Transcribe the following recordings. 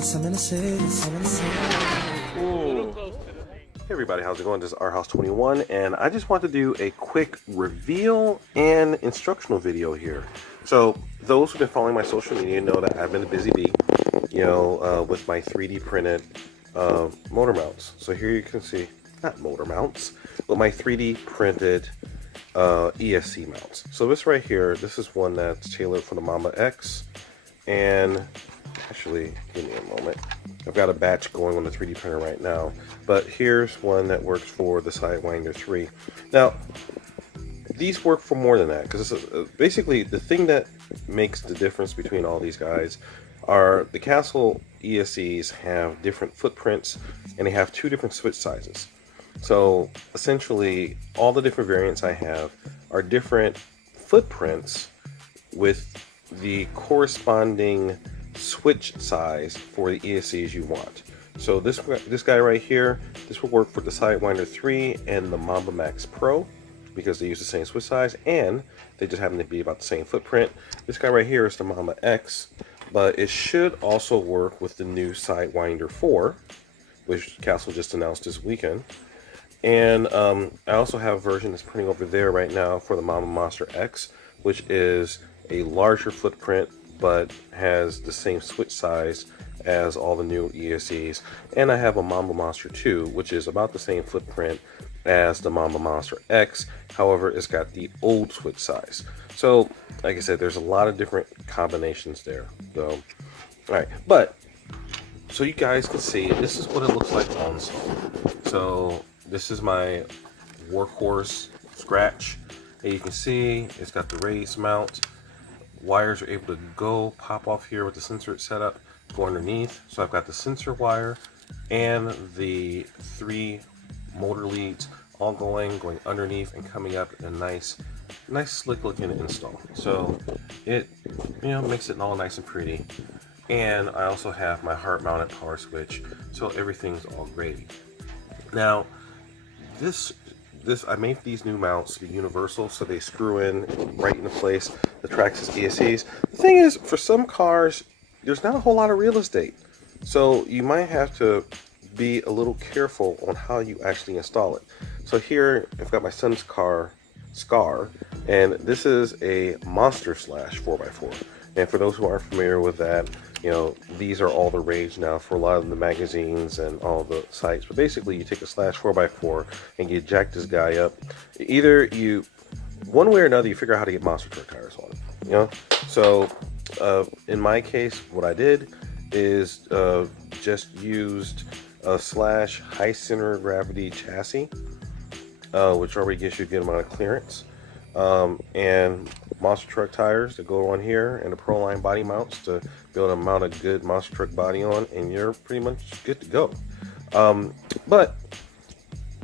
Hey everybody, how's it going? This is rhouse21, and I just want to do a quick reveal and instructional video here. So those who've been following my social media know that I've been a busy bee, with my 3D printed motor mounts. So here you can see, not motor mounts, but my 3D printed ESC mounts. So this right here, this is one that's tailored for the Mamba X, and actually, give me a moment. I've got a batch going on the 3D printer right now, but here's one that works for the Sidewinder 3. Now, these work for more than that, because basically the thing that makes the difference between all these guys are the Castle ESCs have different footprints, and they have two different switch sizes. So essentially, all the different variants I have are different footprints with the corresponding switch size for the ESCs you want. So this guy right here, this will work for the Sidewinder 3 and the Mamba Max Pro because they use the same switch size and they just happen to be about the same footprint. This guy right here is the Mamba X, but it should also work with the new Sidewinder 4, which Castle just announced this weekend. And I also have a version that's printing over there right now for the Mamba Monster X, which is a larger footprint but has the same switch size as all the new ESCs. And I have a Mamba Monster 2, which is about the same footprint as the Mamba Monster X. However, it's got the old switch size. So, like I said, there's a lot of different combinations there. So, alright, but, so you guys can see, this is what it looks like on install. So, this is my workhorse scratch. And you can see, it's got the raised mount. Wires are able to go pop off here with the sensor setup, go underneath. So I've got the sensor wire and the 3 motor leads all going underneath and coming up in a nice slick looking install. So it makes it all nice and pretty. And I also have my heart mounted power switch, so everything's all gravy. Now I made these new mounts to be universal, so they screw in right into place. The Traxxas ESCs. The thing is, for some cars, there's not a whole lot of real estate, so you might have to be a little careful on how you actually install it. So here, I've got my son's car, Scar, and this is a Monster Slash 4x4. And for those who aren't familiar with that, these are all the rage now for a lot of the magazines and all the sites. But basically, you take a Slash 4x4 and you jack this guy up. Either you, one way or another, you figure out how to get monster truck tires on it. So in my case, what I did is just used a Slash high center of gravity chassis, which already gives you a good amount of clearance, and monster truck tires that go on here, and the Proline body mounts to be able to mount a good monster truck body on, and you're pretty much good to go. But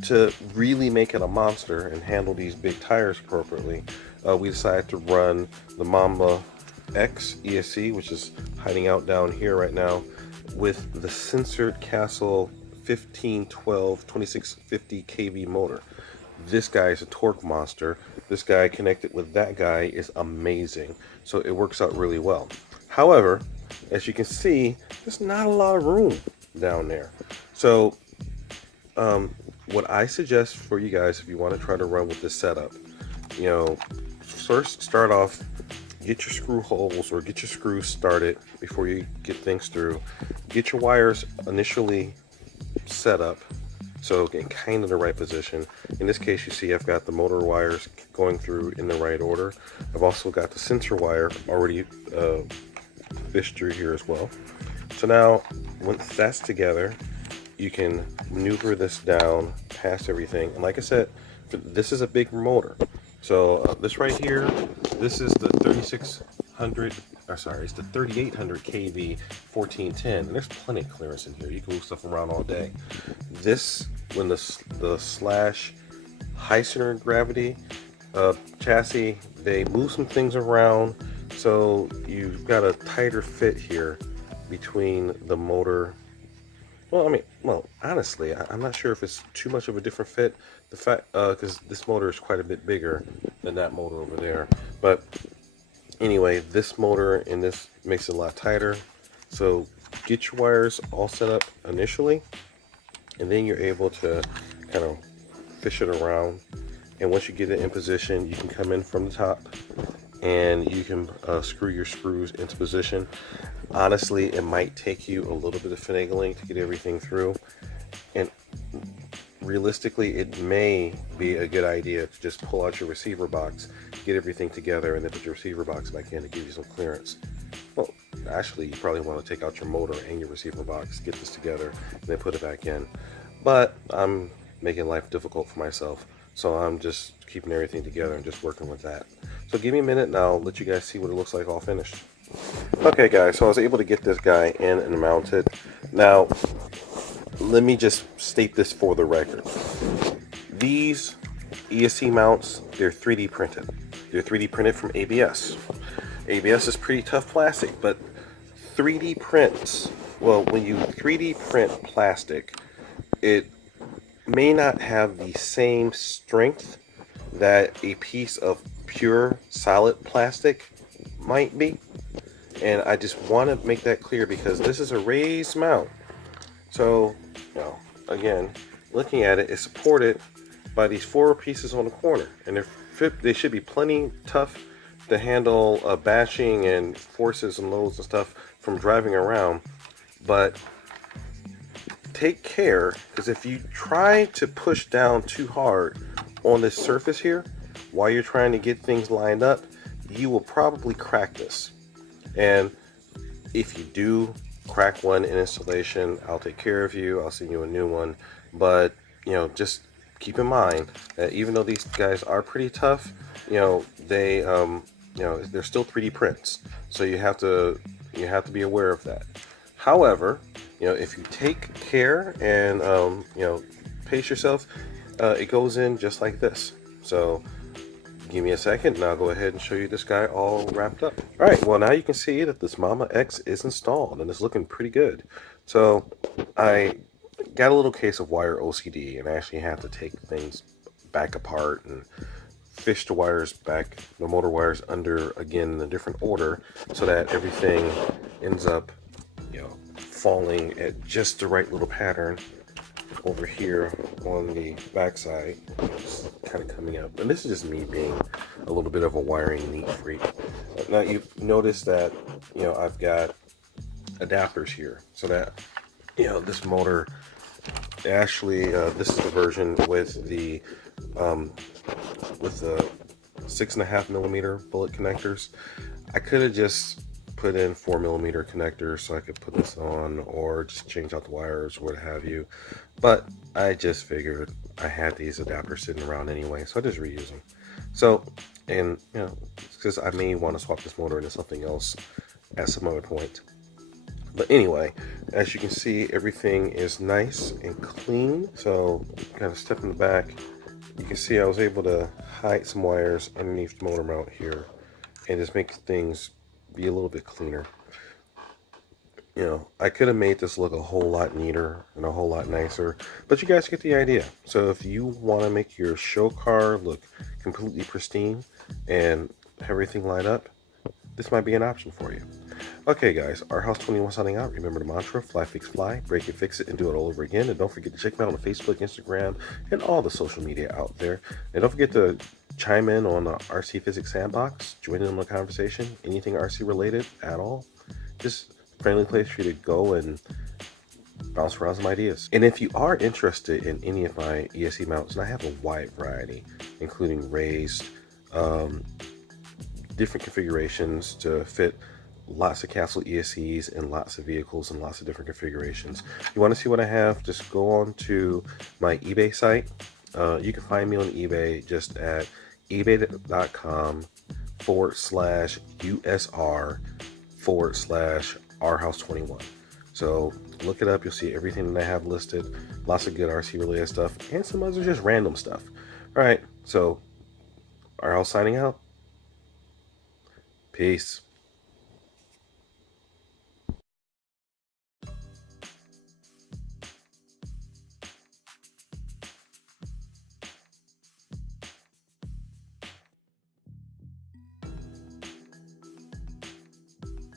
to really make it a monster and handle these big tires appropriately, we decided to run the Mamba X ESC, which is hiding out down here right now, with the censored Castle 1512 2650 kV motor. This guy is a torque monster. This guy connected with that guy is amazing. So it works out really well. However, as you can see, there's not a lot of room down there. So what I suggest for you guys, if you want to try to run with this setup, first start off, get your screw holes or get your screws started before you get things through. Get your wires initially set up so in kind of the right position. In this case, you see I've got the motor wires going through in the right order. I've also got the sensor wire already fished through here as well. So now, once that's together, you can maneuver this down past everything. And like I said, this is a big motor. So this right here, this is the 3800 kV 1410, and there's plenty of clearance in here. You can move stuff around all day. This, when the Slash high center of gravity chassis, they move some things around, so you've got a tighter fit here between the motor. Well, honestly, I'm not sure if it's too much of a different fit. The fact, because this motor is quite a bit bigger than that motor over there. But anyway, this motor and this makes it a lot tighter. So get your wires all set up initially, and then you're able to kind of fish it around. And once you get it in position, you can come in from the top and you can screw your screws into position. Honestly, it might take you a little bit of finagling to get everything through, and realistically it may be a good idea to just pull out your receiver box, get everything together, and then put your receiver box back in to give you some clearance. Well, actually, you probably want to take out your motor and your receiver box, get this together, and then put it back in. But I'm making life difficult for myself, so I'm just keeping everything together and just working with that. So give me a minute and I'll let you guys see what it looks like all finished. Okay guys, so I was able to get this guy in and mounted. Now, let me just state this for the record. These ESC mounts, they're 3D printed. They're 3D printed from ABS. ABS is pretty tough plastic, but 3D prints, well, when you 3D print plastic, it may not have the same strength that a piece of pure solid plastic might be. And I just want to make that clear because this is a raised mount. So, you know, again, looking at it, it's supported by these 4 pieces on the corner, and they should be plenty tough to handle bashing and forces and loads and stuff from driving around. But take care, because if you try to push down too hard on this surface here while you're trying to get things lined up, you will probably crack this. And if you do crack one in installation, I'll take care of you, I'll send you a new one. But you know, just keep in mind that even though these guys are pretty tough, you know, they they're still 3D prints, so you have to be aware of that. However, you know, if you take care and you know, pace yourself, it goes in just like this. So give me a second and I'll go ahead and show you this guy all wrapped up. All right, well, now you can see that this Mama X is installed and it's looking pretty good. So I got a little case of wire OCD and I actually have to take things back apart and fish the wires back, the motor wires under again in a different order, so that everything ends up, you know, falling at just the right little pattern over here on the backside. It's kind of coming up, and this is just me being a little bit of a wiring neat freak. Now you notice that, you know, I've got adapters here, so that, you know, this motor actually this is the version with the 6.5 millimeter bullet connectors. I could have just put in 4 millimeter connectors so I could put this on, or just change out the wires or what have you, but I just figured I had these adapters sitting around anyway, so I just reuse them. So, and you know, because I may want to swap this motor into something else at some other point. But anyway, as you can see, everything is nice and clean. So kind of step in the back, you can see I was able to hide some wires underneath the motor mount here and just make things be a little bit cleaner. You know, I could have made this look a whole lot neater and a whole lot nicer, but you guys get the idea. So if you want to make your show car look completely pristine and have everything lined up, this might be an option for you. Okay guys, rhouse21 signing out. Remember the mantra, fly, fix, fly, break it, fix it, and do it all over again. And don't forget to check me out on Facebook, Instagram, and all the social media out there. And don't forget to chime in on the RC Physics Sandbox, join in on the conversation, anything RC related at all. Just a friendly place for you to go and bounce around some ideas. And if you are interested in any of my ESC mounts, and I have a wide variety, including raised, different configurations to fit lots of capsule ESCs and lots of vehicles and lots of different configurations. You want to see what I have, just go on to my eBay site. You can find me on eBay just at ebay.com/USR/rhouse21. So look it up, you'll see everything that I have listed, lots of good RC related stuff and some other just random stuff. All right, so rhouse signing out. Peace.